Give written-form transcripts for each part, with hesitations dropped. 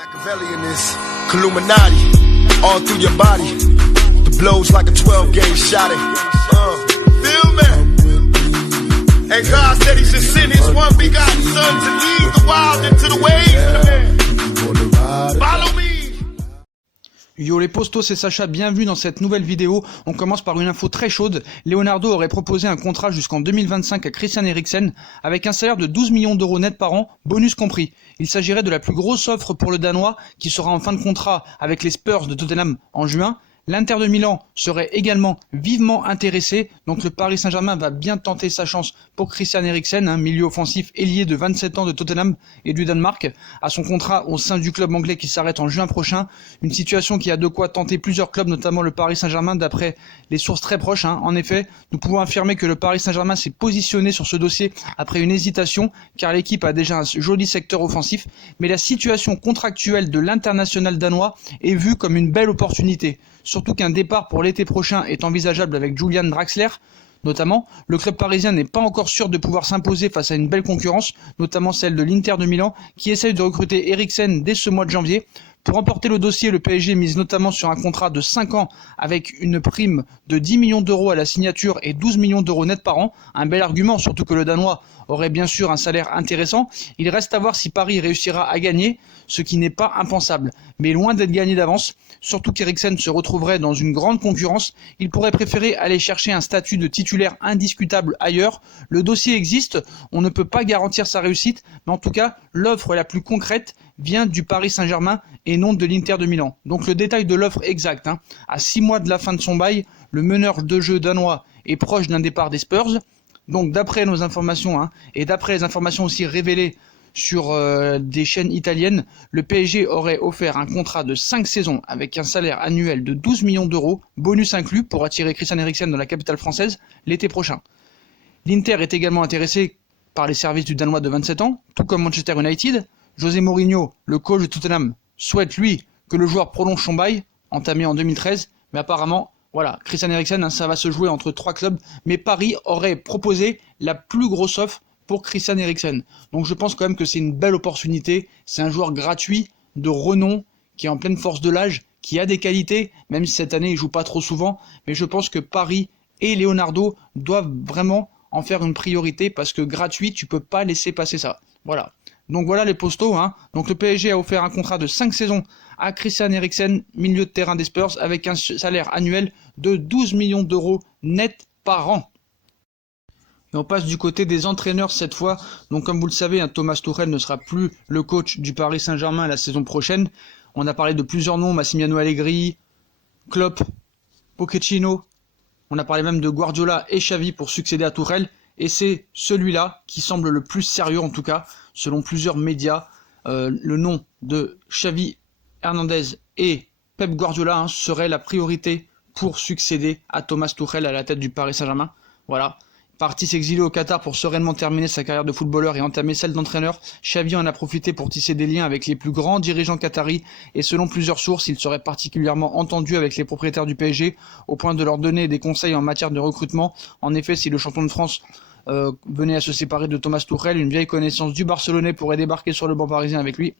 Machiavelli in this Illuminati, all through your body. The blows like a 12-gauge shot. Feel me? And God said He should send His one begotten Son to lead the wild into the ways. Follow me. Yo les postos, c'est Sacha, bienvenue dans cette nouvelle vidéo. On commence par une info très chaude. Leonardo aurait proposé un contrat jusqu'en 2025 à Christian Eriksen avec un salaire de 12 millions d'euros net par an, bonus compris. Il s'agirait de la plus grosse offre pour le Danois qui sera en fin de contrat avec les Spurs de Tottenham en juin. L'Inter de Milan serait également vivement intéressé, donc le Paris Saint-Germain va bien tenter sa chance pour Christian Eriksen, un milieu offensif ailier de 27 ans de Tottenham et du Danemark, à son contrat au sein du club anglais qui s'arrête en juin prochain. Une situation qui a de quoi tenter plusieurs clubs, notamment le Paris Saint-Germain, d'après les sources très proches. En effet, nous pouvons affirmer que le Paris Saint-Germain s'est positionné sur ce dossier après une hésitation, car l'équipe a déjà un joli secteur offensif, mais la situation contractuelle de l'international danois est vue comme une belle opportunité. Surtout qu'un départ pour l'été prochain est envisageable avec Julian Draxler. Notamment, le club parisien n'est pas encore sûr de pouvoir s'imposer face à une belle concurrence, notamment celle de l'Inter de Milan, qui essaye de recruter Eriksen dès ce mois de janvier. Pour remporter le dossier, le PSG mise notamment sur un contrat de 5 ans avec une prime de 10 millions d'euros à la signature et 12 millions d'euros net par an. Un bel argument, surtout que le Danois aurait bien sûr un salaire intéressant. Il reste à voir si Paris réussira à gagner, ce qui n'est pas impensable, mais loin d'être gagné d'avance. Surtout qu'Eriksen se retrouverait dans une grande concurrence. Il pourrait préférer aller chercher un statut de titulaire indiscutable ailleurs. Le dossier existe, on ne peut pas garantir sa réussite, mais en tout cas, l'offre la plus concrète vient du Paris Saint-Germain et non de l'Inter de Milan. Donc le détail de l'offre exacte, à 6 mois de la fin de son bail, le meneur de jeu danois est proche d'un départ des Spurs. Donc d'après nos informations, et d'après les informations aussi révélées sur des chaînes italiennes, le PSG aurait offert un contrat de 5 saisons avec un salaire annuel de 12 millions d'euros, bonus inclus, pour attirer Christian Eriksen dans la capitale française l'été prochain. L'Inter est également intéressé par les services du Danois de 27 ans, tout comme Manchester United. José Mourinho, le coach de Tottenham, souhaite lui que le joueur prolonge son bail, entamé en 2013, mais apparemment, voilà, Christian Eriksen, ça va se jouer entre 3 clubs, mais Paris aurait proposé la plus grosse offre pour Christian Eriksen. Donc je pense quand même que c'est une belle opportunité, c'est un joueur gratuit, de renom, qui est en pleine force de l'âge, qui a des qualités, même si cette année il joue pas trop souvent, mais je pense que Paris et Leonardo doivent vraiment en faire une priorité, parce que gratuit, tu peux pas laisser passer ça. Voilà. Donc voilà les postos. Donc le PSG a offert un contrat de 5 saisons à Christian Eriksen, milieu de terrain des Spurs, avec un salaire annuel de 12 millions d'euros net par an. Et on passe du côté des entraîneurs cette fois. Donc comme vous le savez, Thomas Tuchel ne sera plus le coach du Paris Saint-Germain la saison prochaine. On a parlé de plusieurs noms, Massimiliano Allegri, Klopp, Pochettino. On a parlé même de Guardiola et Xavi pour succéder à Tuchel. Et c'est celui-là qui semble le plus sérieux, en tout cas, selon plusieurs médias. Le nom de Xavi Hernandez et Pep Guardiola serait la priorité pour succéder à Thomas Tuchel à la tête du Paris Saint-Germain. Voilà. Parti s'exiler au Qatar pour sereinement terminer sa carrière de footballeur et entamer celle d'entraîneur, Xavi en a profité pour tisser des liens avec les plus grands dirigeants qataris et selon plusieurs sources, il serait particulièrement entendu avec les propriétaires du PSG au point de leur donner des conseils en matière de recrutement. En effet, si le champion de France venait à se séparer de Thomas Tuchel, une vieille connaissance du Barcelonais pourrait débarquer sur le banc parisien avec lui.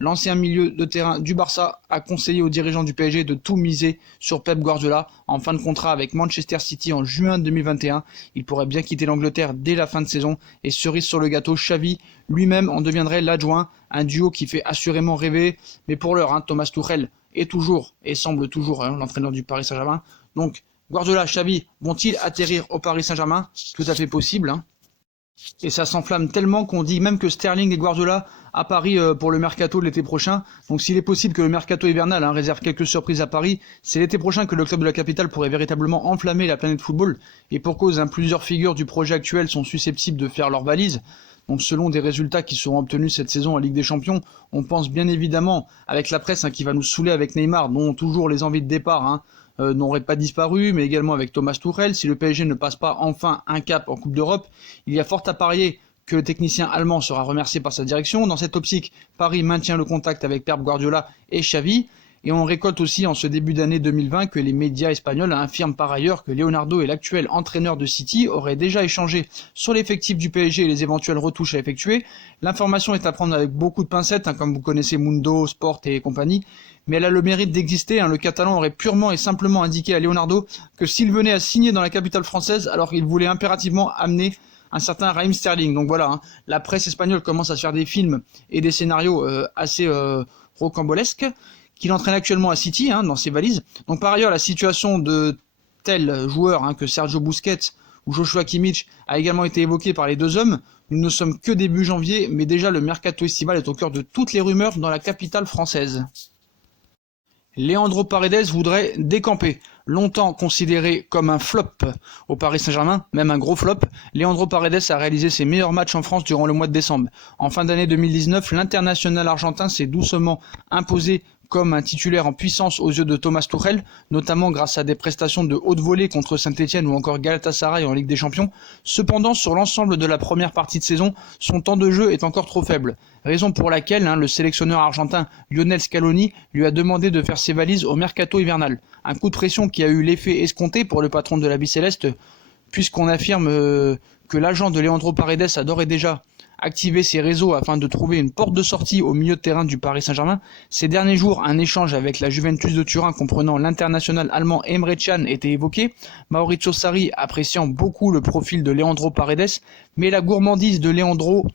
L'ancien milieu de terrain du Barça a conseillé aux dirigeants du PSG de tout miser sur Pep Guardiola en fin de contrat avec Manchester City en juin 2021. Il pourrait bien quitter l'Angleterre dès la fin de saison et cerise sur le gâteau, Xavi lui-même en deviendrait l'adjoint, un duo qui fait assurément rêver. Mais pour l'heure, Thomas Tuchel est toujours et semble toujours l'entraîneur du Paris Saint-Germain. Donc Guardiola, Xavi vont-ils atterrir au Paris Saint-Germain? Tout à fait possible. Et ça s'enflamme tellement qu'on dit même que Sterling et Guardiola à Paris pour le mercato de l'été prochain. Donc s'il est possible que le mercato hivernal réserve quelques surprises à Paris, c'est l'été prochain que le club de la capitale pourrait véritablement enflammer la planète football. Et pour cause, plusieurs figures du projet actuel sont susceptibles de faire leur valise. Donc selon des résultats qui seront obtenus cette saison en Ligue des Champions, on pense bien évidemment avec la presse qui va nous saouler avec Neymar, dont toujours les envies de départ n'auraient pas disparu, mais également avec Thomas Tuchel. Si le PSG ne passe pas enfin un cap en Coupe d'Europe, il y a fort à parier que le technicien allemand sera remercié par sa direction. Dans cette optique, Paris maintient le contact avec Pep Guardiola et Xavi. Et on récolte aussi en ce début d'année 2020 que les médias espagnols affirment par ailleurs que Leonardo et l'actuel entraîneur de City auraient déjà échangé sur l'effectif du PSG et les éventuelles retouches à effectuer. L'information est à prendre avec beaucoup de pincettes, comme vous connaissez Mundo, Sport et compagnie, mais elle a le mérite d'exister. Le Catalan aurait purement et simplement indiqué à Leonardo que s'il venait à signer dans la capitale française, alors il voulait impérativement amener un certain Raheem Sterling. Donc voilà, la presse espagnole commence à se faire des films et des scénarios assez rocambolesques, qu'il entraîne actuellement à City, dans ses valises. Donc par ailleurs, la situation de tels joueurs que Sergio Busquets ou Joshua Kimmich a également été évoquée par les deux hommes. Nous ne sommes que début janvier, mais déjà le mercato estival est au cœur de toutes les rumeurs dans la capitale française. Leandro Paredes voudrait décamper. Longtemps considéré comme un flop au Paris Saint-Germain, même un gros flop, Leandro Paredes a réalisé ses meilleurs matchs en France durant le mois de décembre. En fin d'année 2019, l'international argentin s'est doucement imposé comme un titulaire en puissance aux yeux de Thomas Tuchel, notamment grâce à des prestations de haute volée contre Saint-Etienne ou encore Galatasaray en Ligue des Champions. Cependant, sur l'ensemble de la première partie de saison, son temps de jeu est encore trop faible. Raison pour laquelle le sélectionneur argentin Lionel Scaloni lui a demandé de faire ses valises au mercato hivernal. Un coup de pression qui a eu l'effet escompté pour le patron de la Bicéleste, puisqu'on affirme que l'agent de Leandro Paredes a d'ores et déjà activé ses réseaux afin de trouver une porte de sortie au milieu de terrain du Paris Saint-Germain. Ces derniers jours, un échange avec la Juventus de Turin comprenant l'international allemand Emre Can était évoqué, Maurizio Sarri appréciant beaucoup le profil de Leandro Paredes, mais la gourmandise de Leandro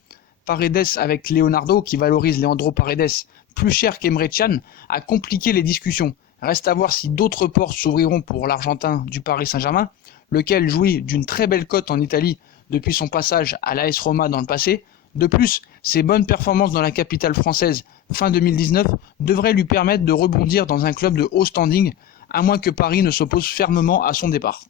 Paredes avec Leonardo, qui valorise Leandro Paredes plus cher qu'Emre Can, a compliqué les discussions. Reste à voir si d'autres portes s'ouvriront pour l'Argentin du Paris Saint-Germain, lequel jouit d'une très belle cote en Italie depuis son passage à l'AS Roma dans le passé. De plus, ses bonnes performances dans la capitale française fin 2019 devraient lui permettre de rebondir dans un club de haut standing, à moins que Paris ne s'oppose fermement à son départ.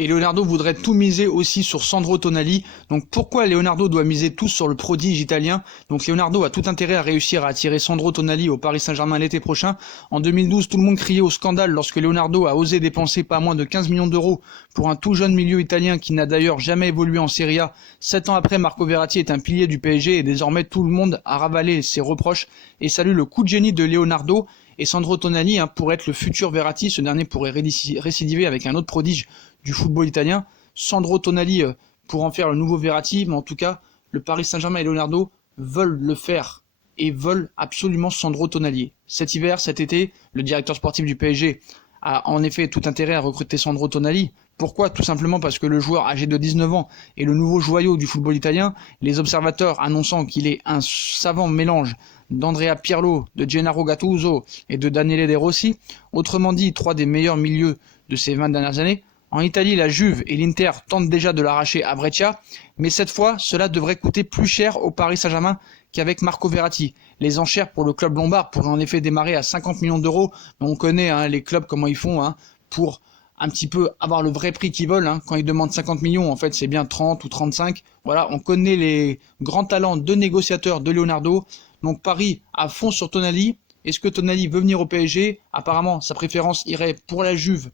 Et Leonardo voudrait tout miser aussi sur Sandro Tonali. Donc pourquoi Leonardo doit miser tout sur le prodige italien? Donc Leonardo a tout intérêt à réussir à attirer Sandro Tonali au Paris Saint-Germain l'été prochain. En 2012, tout le monde criait au scandale lorsque Leonardo a osé dépenser pas moins de 15 millions d'euros pour un tout jeune milieu italien qui n'a d'ailleurs jamais évolué en Serie A. 7 ans après, Marco Verratti est un pilier du PSG et désormais tout le monde a ravalé ses reproches et salue le coup de génie de Leonardo. Et Sandro Tonali, pour être le futur Verratti, ce dernier pourrait récidiver avec un autre prodige du football italien. Sandro Tonali pour en faire le nouveau Verratti, mais en tout cas, le Paris Saint-Germain et Leonardo veulent le faire et veulent absolument Sandro Tonali. Cet hiver, cet été, le directeur sportif du PSG a en effet tout intérêt à recruter Sandro Tonali. Pourquoi? Tout simplement parce que le joueur âgé de 19 ans est le nouveau joyau du football italien, les observateurs annonçant qu'il est un savant mélange d'Andrea Pirlo, de Gennaro Gattuso et de Daniele De Rossi, autrement dit 3 des meilleurs milieux de ces 20 dernières années. En Italie, la Juve et l'Inter tentent déjà de l'arracher à Brescia, mais cette fois, cela devrait coûter plus cher au Paris Saint-Germain qu'avec Marco Verratti. Les enchères pour le club lombard pourraient en effet démarrer à 50 millions d'euros, mais on connaît les clubs comment ils font pour un petit peu avoir le vrai prix qu'ils veulent. Quand ils demandent 50 millions, en fait c'est bien 30 ou 35. Voilà, on connaît les grands talents de négociateurs de Leonardo. Donc Paris à fond sur Tonali. Est-ce que Tonali veut venir au PSG? Apparemment, sa préférence irait pour la Juve,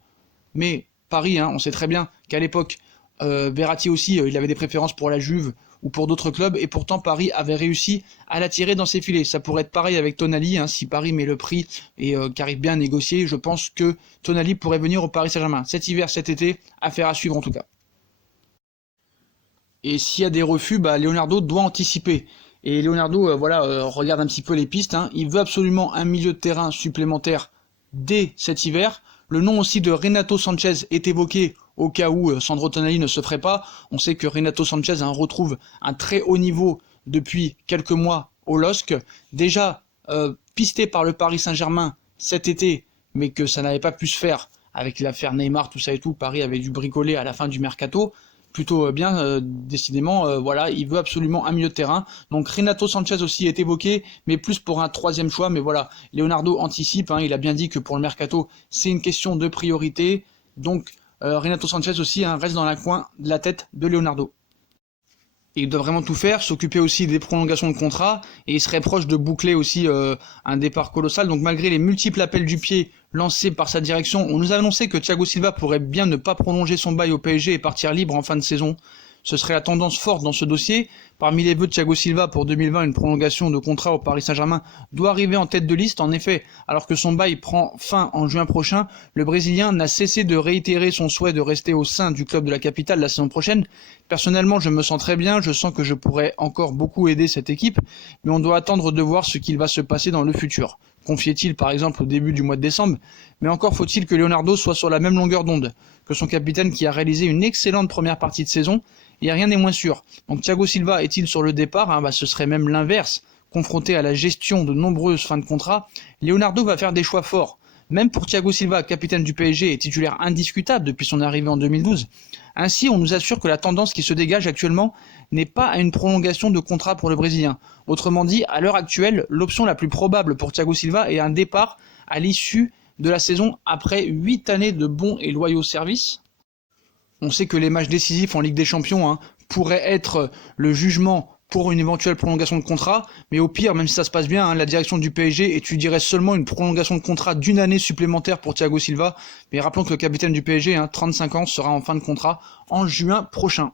mais Paris, on sait très bien qu'à l'époque, Verratti aussi, il avait des préférences pour la Juve ou pour d'autres clubs, et pourtant Paris avait réussi à l'attirer dans ses filets. Ça pourrait être pareil avec Tonali, si Paris met le prix et qu'arrive bien à négocier, je pense que Tonali pourrait venir au Paris Saint-Germain. Cet hiver, cet été, affaire à suivre en tout cas. Et s'il y a des refus, Leonardo doit anticiper. Et Leonardo, regarde un petit peu les pistes. Il veut absolument un milieu de terrain supplémentaire dès cet hiver. Le nom aussi de Renato Sanchez est évoqué au cas où Sandro Tonali ne se ferait pas. On sait que Renato Sanchez retrouve un très haut niveau depuis quelques mois au LOSC. Déjà pisté par le Paris Saint-Germain cet été, mais que ça n'avait pas pu se faire avec l'affaire Neymar, tout ça et tout. Paris avait dû bricoler à la fin du mercato. Plutôt bien, décidément, il veut absolument un milieu de terrain. Donc Renato Sanchez aussi est évoqué, mais plus pour un 3e choix. Mais voilà, Leonardo anticipe, il a bien dit que pour le mercato, c'est une question de priorité. Donc Renato Sanchez aussi reste dans la coin de la tête de Leonardo. Et il doit vraiment tout faire, s'occuper aussi des prolongations de contrat, et il serait proche de boucler aussi un départ colossal. Donc malgré les multiples appels du pied lancés par sa direction, on nous a annoncé que Thiago Silva pourrait bien ne pas prolonger son bail au PSG et partir libre en fin de saison. Ce serait la tendance forte dans ce dossier. Parmi les vœux de Thiago Silva pour 2020, une prolongation de contrat au Paris Saint-Germain doit arriver en tête de liste. En effet, alors que son bail prend fin en juin prochain, le Brésilien n'a cessé de réitérer son souhait de rester au sein du club de la capitale la saison prochaine. Personnellement, je me sens très bien, je sens que je pourrais encore beaucoup aider cette équipe, mais on doit attendre de voir ce qu'il va se passer dans le futur. Confiait-il par exemple au début du mois de décembre, mais encore faut-il que Leonardo soit sur la même longueur d'onde que son capitaine qui a réalisé une excellente première partie de saison, et rien n'est moins sûr. Donc Thiago Silva est-il sur le départ? Ce serait même l'inverse. Confronté à la gestion de nombreuses fins de contrat, Leonardo va faire des choix forts. Même pour Thiago Silva, capitaine du PSG et titulaire indiscutable depuis son arrivée en 2012. Ainsi, on nous assure que la tendance qui se dégage actuellement n'est pas à une prolongation de contrat pour le Brésilien. Autrement dit, à l'heure actuelle, l'option la plus probable pour Thiago Silva est un départ à l'issue de la saison après 8 années de bons et loyaux services. On sait que les matchs décisifs en Ligue des Champions pourraient être le jugement pour une éventuelle prolongation de contrat, mais au pire, même si ça se passe bien, la direction du PSG étudierait seulement une prolongation de contrat d'1 année supplémentaire pour Thiago Silva, mais rappelons que le capitaine du PSG, 35 ans, sera en fin de contrat en juin prochain.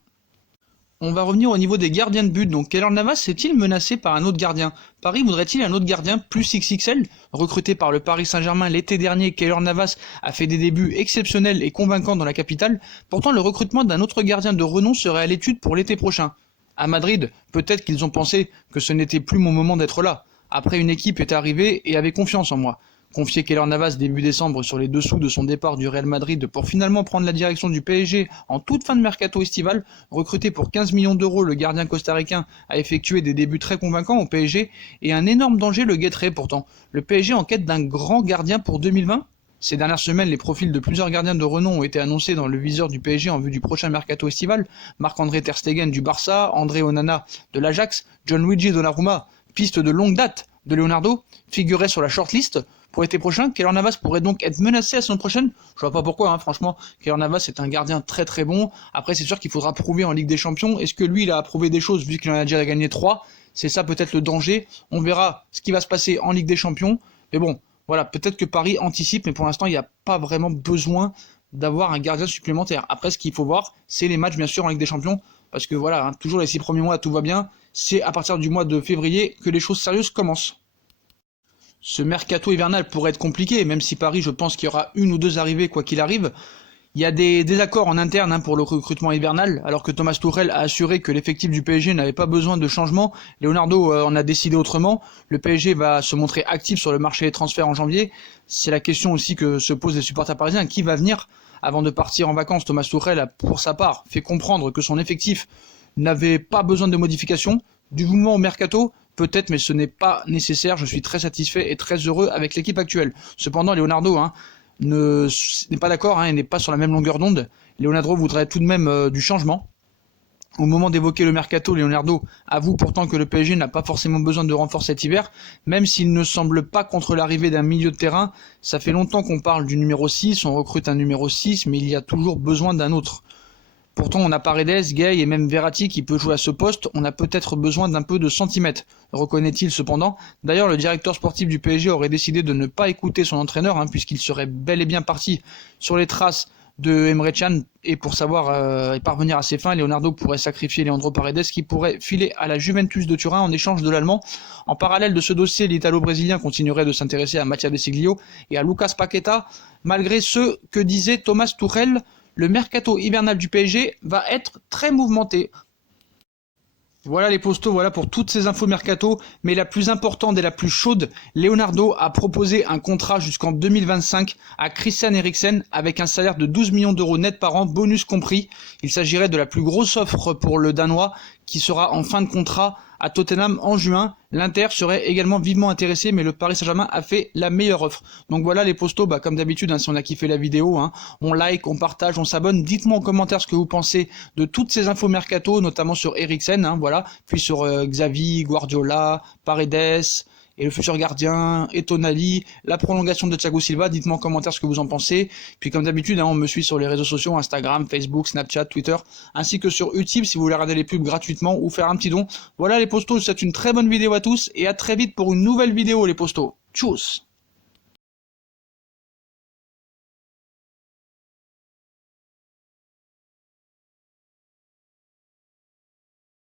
On va revenir au niveau des gardiens de but. Donc Keylor Navas est-il menacé par un autre gardien? Paris voudrait-il un autre gardien plus XXL? Recruté par le Paris Saint-Germain l'été dernier, Keylor Navas a fait des débuts exceptionnels et convaincants dans la capitale. Pourtant, le recrutement d'un autre gardien de renom serait à l'étude pour l'été prochain. À Madrid, peut-être qu'ils ont pensé que ce n'était plus mon moment d'être là. Après, une équipe est arrivée et avait confiance en moi. Confier Keylor Navas début décembre sur les dessous de son départ du Real Madrid pour finalement prendre la direction du PSG en toute fin de mercato estival, recruté pour 15 millions d'euros, le gardien costaricain a effectué des débuts très convaincants au PSG et un énorme danger le guetterait pourtant. Le PSG en quête d'un grand gardien pour 2020 ? Ces dernières semaines, les profils de plusieurs gardiens de renom ont été annoncés dans le viseur du PSG en vue du prochain mercato estival. Marc-André Ter Stegen du Barça, André Onana de l'Ajax, Gianluigi Donnarumma, piste de longue date de Leonardo, figurait sur la shortlist. Pour l'été prochain, Keylor Navas pourrait donc être menacé la saison prochaine. Je vois pas pourquoi, franchement. Keylor Navas est un gardien très très bon. Après, c'est sûr qu'il faudra prouver en Ligue des Champions. Est-ce que lui, il a prouvé des choses vu qu'il en a déjà gagné 3? C'est ça peut-être le danger. On verra ce qui va se passer en Ligue des Champions. Mais bon, voilà, peut-être que Paris anticipe, mais pour l'instant, il n'y a pas vraiment besoin d'avoir un gardien supplémentaire. Après, ce qu'il faut voir, c'est les matchs, bien sûr, en Ligue des Champions. Parce que voilà, toujours les 6 premiers mois, tout va bien. C'est à partir du mois de février que les choses sérieuses commencent. Ce mercato hivernal pourrait être compliqué, même si Paris, je pense qu'il y aura 1 ou 2 arrivées quoi qu'il arrive. Il y a des désaccords en interne pour le recrutement hivernal, alors que Thomas Tuchel a assuré que l'effectif du PSG n'avait pas besoin de changement. Leonardo en a décidé autrement. Le PSG va se montrer actif sur le marché des transferts en janvier. C'est la question aussi que se posent les supporters parisiens. Qui va venir avant de partir en vacances? Thomas Tuchel a, pour sa part, fait comprendre que son effectif n'avait pas besoin de modification. Du mouvement au mercato, peut-être, mais ce n'est pas nécessaire. Je suis très satisfait et très heureux avec l'équipe actuelle. Cependant, Leonardo n'est pas d'accord, il n'est pas sur la même longueur d'onde. Leonardo voudrait tout de même du changement. Au moment d'évoquer le mercato, Leonardo avoue pourtant que le PSG n'a pas forcément besoin de renfort cet hiver, même s'il ne semble pas contre l'arrivée d'un milieu de terrain. Ça fait longtemps qu'on parle du numéro 6, on recrute un numéro 6, mais il y a toujours besoin d'un autre. Pourtant, on a Paredes, Gay et même Verratti qui peut jouer à ce poste. On a peut-être besoin d'un peu de centimètres, reconnaît-il cependant. D'ailleurs, le directeur sportif du PSG aurait décidé de ne pas écouter son entraîneur, puisqu'il serait bel et bien parti sur les traces de Emre Can. Et pour savoir et parvenir à ses fins, Leonardo pourrait sacrifier Leandro Paredes qui pourrait filer à la Juventus de Turin en échange de l'Allemand. En parallèle de ce dossier, l'Italo-Brésilien continuerait de s'intéresser à Mattia De Sciglio et à Lucas Paqueta, malgré ce que disait Thomas Tuchel. Le mercato hivernal du PSG va être très mouvementé. Voilà les postos, voilà pour toutes ces infos mercato, mais la plus importante et la plus chaude, Leonardo a proposé un contrat jusqu'en 2025 à Christian Eriksen avec un salaire de 12 millions d'euros net par an, bonus compris. Il s'agirait de la plus grosse offre pour le Danois qui sera en fin de contrat à Tottenham en juin. L'Inter serait également vivement intéressé, mais le Paris Saint-Germain a fait la meilleure offre. Donc voilà les postos, comme d'habitude, si on a kiffé la vidéo, on like, on partage, on s'abonne. Dites-moi en commentaire ce que vous pensez de toutes ces infos mercato, notamment sur Eriksen, puis sur Xavi, Guardiola, Paredes, et le futur gardien, et Tonali, la prolongation de Thiago Silva. Dites-moi en commentaire ce que vous en pensez. Puis comme d'habitude, on me suit sur les réseaux sociaux, Instagram, Facebook, Snapchat, Twitter, ainsi que sur Utip si vous voulez regarder les pubs gratuitement ou faire un petit don. Voilà les postos, c'est une très bonne vidéo à tous et à très vite pour une nouvelle vidéo les postos. Tchuss!